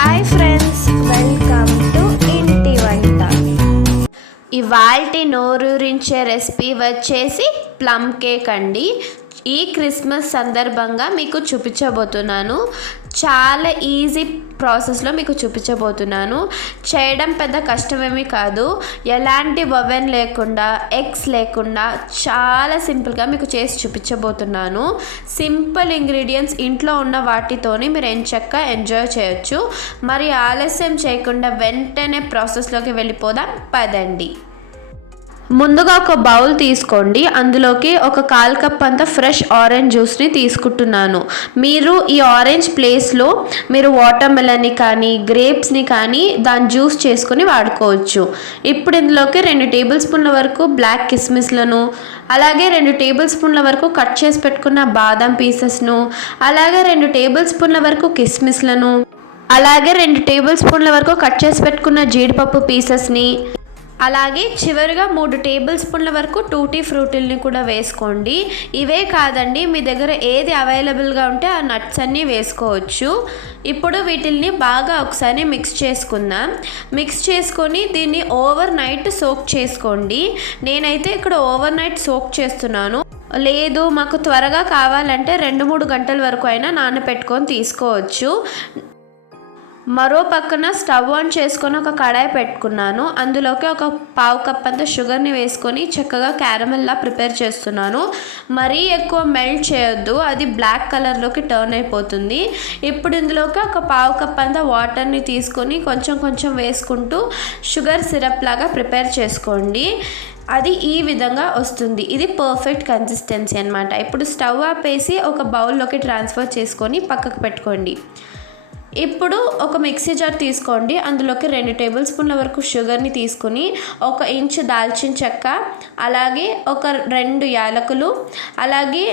Hi friends, welcome to ఇంటి వంట. ఇవాల్టి నోరూరించే రెసిపీ వచ్చేసి ప్లమ్ కేక్ అండి. ఈ క్రిస్మస్ సందర్భంగా మీకు చూపించబోతున్నాను. చాలా ఈజీ ప్రాసెస్లో మీకు చూపించబోతున్నాను. చేయడం పెద్ద కష్టమేమీ కాదు. ఎలాంటి ఓవెన్ లేకుండా, ఎగ్స్ లేకుండా చాలా సింపుల్గా మీకు చేసి చూపించబోతున్నాను. సింపుల్ ఇంగ్రీడియంట్స్ ఇంట్లో ఉన్న వాటితోని మీరు ఎంచక్కా ఎంజాయ్ చేయొచ్చు. మరి ఆలస్యం చేయకుండా వెంటనే ప్రాసెస్లోకి వెళ్ళిపోదాం పదండి. ముందుగా ఒక బౌల్ తీసుకోండి. అందులోకి ఒక 1/4 కప్ అంత ఫ్రెష్ ఆరెంజ్ జ్యూస్ని తీసుకుంటున్నాను. మీరు ఈ ఆరెంజ్ ప్లేస్లో మీరు వాటర్ మెలన్ని కానీ గ్రేప్స్ని కానీ దాని జ్యూస్ చేసుకుని వాడుకోవచ్చు. ఇప్పుడు ఇందులోకి 2 టేబుల్ స్పూన్ల వరకు బ్లాక్ కిస్మిస్లను, అలాగే 2 టేబుల్ స్పూన్ల వరకు కట్ చేసి పెట్టుకున్న బాదం పీసెస్ను, అలాగే 2 టేబుల్ స్పూన్ల వరకు కిస్మిస్లను, అలాగే 2 టేబుల్ స్పూన్ల వరకు కట్ చేసి పెట్టుకున్న జీడిపప్పు పీసెస్ని, అలాగే చివరిగా 3 టేబుల్ స్పూన్ల వరకు టూటీ ఫ్రూటీల్ని కూడా వేసుకోండి. ఇవే కాదండి, మీ దగ్గర ఏది అవైలబుల్గా ఉంటే ఆ నట్స్ అన్నీ వేసుకోవచ్చు. ఇప్పుడు వీటిల్ని బాగా ఒకసారి మిక్స్ చేసుకుందాం. మిక్స్ చేసుకొని దీన్ని ఓవర్ నైట్ సోక్ చేసుకోండి. నేనైతే ఇక్కడ ఓవర్ నైట్ సోక్ చేస్తున్నాను. లేదు మాకు త్వరగా కావాలంటే 2-3 గంటల వరకు అయినా నానబెట్టుకొని తీసుకోవచ్చు. మరో పక్కన స్టవ్ ఆన్ చేసుకొని ఒక కడాయి పెట్టుకున్నాను. అందులోకి ఒక 1/2 కప్ అంత షుగర్ని వేసుకొని చక్కగా క్యారమెల్లా ప్రిపేర్ చేస్తున్నాను. మరీ ఎక్కువ మెల్ట్ చేయొద్దు, అది బ్లాక్ కలర్లోకి టర్న్ అయిపోతుంది. ఇప్పుడు ఇందులోకి ఒక 1/2 కప్ అంత వాటర్ని తీసుకొని కొంచెం కొంచెం వేసుకుంటూ షుగర్ సిరప్ లాగా ప్రిపేర్ చేసుకోండి. అది ఈ విధంగా వస్తుంది. ఇది పర్ఫెక్ట్ కన్సిస్టెన్సీ అనమాట. ఇప్పుడు స్టవ్ ఆపేసి ఒక బౌల్లోకి ట్రాన్స్ఫర్ చేసుకొని పక్కకు పెట్టుకోండి. ఇప్పుడు ఒక మిక్సీ జార్ తీసుకోండి. అందులోకి 2 టేబుల్ స్పూన్ల వరకు షుగర్ని తీసుకొని 1 ఇంచు దాల్చిన చెక్క, అలాగే ఒక 2 యాలకులు, అలాగే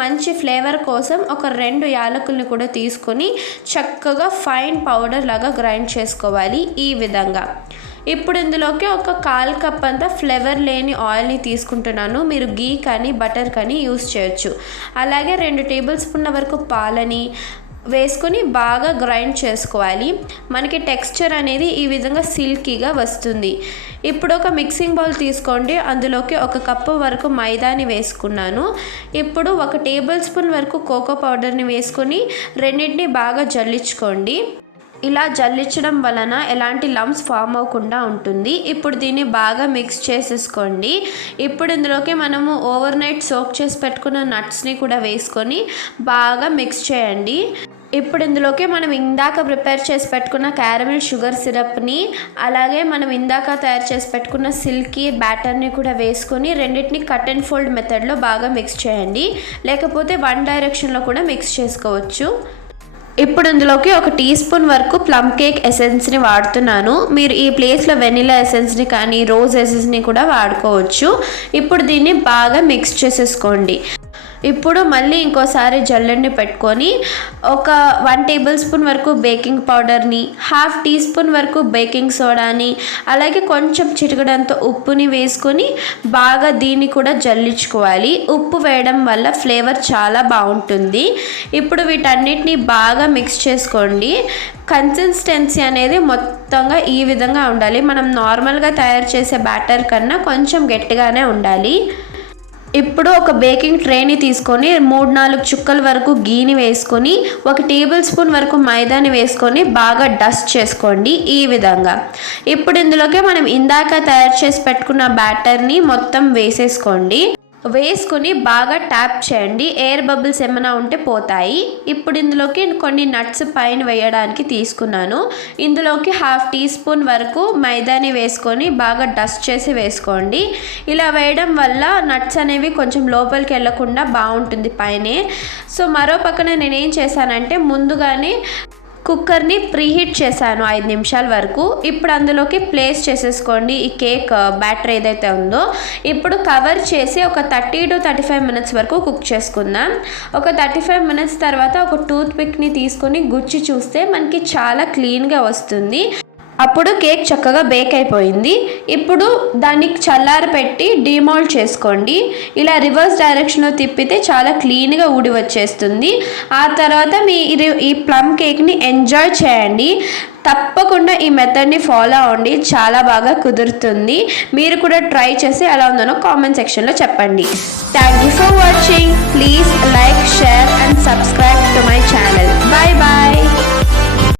మంచి ఫ్లేవర్ కోసం ఒక 2 యాలకుల్ని కూడా తీసుకొని చక్కగా ఫైన్ పౌడర్ లాగా గ్రైండ్ చేసుకోవాలి ఈ విధంగా. ఇప్పుడు ఇందులోకి ఒక 1/4 కప్ అంతా ఫ్లేవర్ లేని ఆయిల్ని తీసుకుంటున్నాను. మీరు గీ కానీ బటర్ కానీ యూస్ చేయొచ్చు. అలాగే 2 టేబుల్ స్పూన్ల వరకు పాలని వేసుకొని బాగా గ్రైండ్ చేసుకోవాలి. మనకి టెక్స్చర్ అనేది ఈ విధంగా సిల్కీగా వస్తుంది. ఇప్పుడు ఒక మిక్సింగ్ బౌల్ తీసుకోండి. అందులోకి 1 కప్పు వరకు మైదాని వేసుకున్నాను. ఇప్పుడు 1 టేబుల్ స్పూన్ వరకు కోకో పౌడర్ని వేసుకొని రెండింటిని బాగా జల్లించుకోండి. ఇలా జల్లించడం వలన ఎలాంటి లంప్స్ ఫామ్ అవ్వకుండా ఉంటుంది. ఇప్పుడు దీన్ని బాగా మిక్స్ చేసేసుకోండి. ఇప్పుడు ఇందులోకి మనము ఓవర్ నైట్ సోక్ చేసి పెట్టుకున్న నట్స్ని కూడా వేసుకొని బాగా మిక్స్ చేయండి. ఇప్పుడు ఇందులోకి మనం ఇందాక ప్రిపేర్ చేసి పెట్టుకున్న క్యారమెల్ షుగర్ సిరప్ని, అలాగే మనం ఇందాక తయారు చేసి పెట్టుకున్న సిల్కీ బ్యాటర్ని కూడా వేసుకొని రెండింటిని కట్ అండ్ ఫోల్డ్ మెథడ్లో బాగా మిక్స్ చేయండి. లేకపోతే వన్ డైరెక్షన్లో కూడా మిక్స్ చేసుకోవచ్చు. ఇప్పుడు ఇందులోకి 1 టీ స్పూన్ వరకు ప్లమ్ కేక్ ఎసెన్స్ని వాడుతున్నాను. మీరు ఈ ప్లేస్లో వెనిలా ఎసెన్స్ని కానీ రోజ్ ఎసెన్స్ని కూడా వాడుకోవచ్చు. ఇప్పుడు దీన్ని బాగా మిక్స్ చేసేసుకోండి. ఇప్పుడు మళ్ళీ ఇంకోసారి జల్లెడని పెట్టుకొని ఒక 1 టేబుల్ స్పూన్ వరకు బేకింగ్ పౌడర్ని, 1/2 టీ స్పూన్ వరకు బేకింగ్ సోడాని, అలాగే కొంచెం చిటికెడంత ఉప్పుని వేసుకొని బాగా దీన్ని కూడా జల్లించుకోవాలి. ఉప్పు వేయడం వల్ల ఫ్లేవర్ చాలా బాగుంటుంది. ఇప్పుడు వీటన్నిటిని బాగా మిక్స్ చేసుకోండి. కన్సిస్టెన్సీ అనేది మొత్తంగా ఈ విధంగా ఉండాలి. మనం నార్మల్గా తయారు చేసే బ్యాటర్ కన్నా కొంచెం గట్టిగానే ఉండాలి. ఇప్పుడు ఒక బేకింగ్ ట్రేని తీసుకొని 3-4 చుక్కల వరకు గీని వేసుకొని 1 టేబుల్ స్పూన్ వరకు మైదాని వేసుకొని బాగా డస్ట్ చేసుకోండి ఈ విధంగా. ఇప్పుడు ఇందులోకి మనం ఇందాక తయారు చేసి పెట్టుకున్న బ్యాటర్ని మొత్తం వేసేసుకోండి. వేసుకొని బాగా ట్యాప్ చేయండి. ఎయిర్ బబుల్స్ ఏమైనా ఉంటే పోతాయి. ఇప్పుడు ఇందులోకి కొన్ని నట్స్ పైన వేయడానికి తీసుకున్నాను. ఇందులోకి 1/2 టీ స్పూన్ వరకు మైదాని వేసుకొని బాగా డస్ట్ చేసి వేసుకోండి. ఇలా వేయడం వల్ల నట్స్ అనేవి కొంచెం లోపలికి వెళ్ళకుండా బాగుంటుంది పైనే. సో మరో పక్కన నేనేం చేశానంటే ముందుగానే కుక్కర్ని ప్రీహీట్ చేశాను 5 నిమిషాల వరకు. ఇప్పుడు అందులోకి ప్లేస్ చేసేసుకోండి ఈ కేక్ బ్యాటర్ ఏదైతే ఉందో. ఇప్పుడు కవర్ చేసి ఒక 30 to 35 మినిట్స్ వరకు కుక్ చేసుకుందాం. ఒక 35 మినిట్స్ తర్వాత ఒక టూత్ పిక్ని తీసుకొని గుచ్చి చూస్తే మనకి చాలా క్లీన్గా వస్తుంది. అప్పుడు కేక్ చక్కగా బేక్ అయిపోయింది. ఇప్పుడు దాన్ని చల్లారి పెట్టి డీమోల్డ్ చేసుకోండి. ఇలా రివర్స్ డైరెక్షన్లో తిప్పితే చాలా క్లీన్గా ఊడి వచ్చేస్తుంది. ఆ తర్వాత ఈ ప్లమ్ కేక్ని ఎంజాయ్ చేయండి. తప్పకుండా ఈ మెథడ్ని ఫాలో అవ్వండి, చాలా బాగా కుదురుతుంది. మీరు కూడా ట్రై చేసి ఎలా ఉందనో కామెంట్ సెక్షన్లో చెప్పండి. Thank you for watching. Please like, share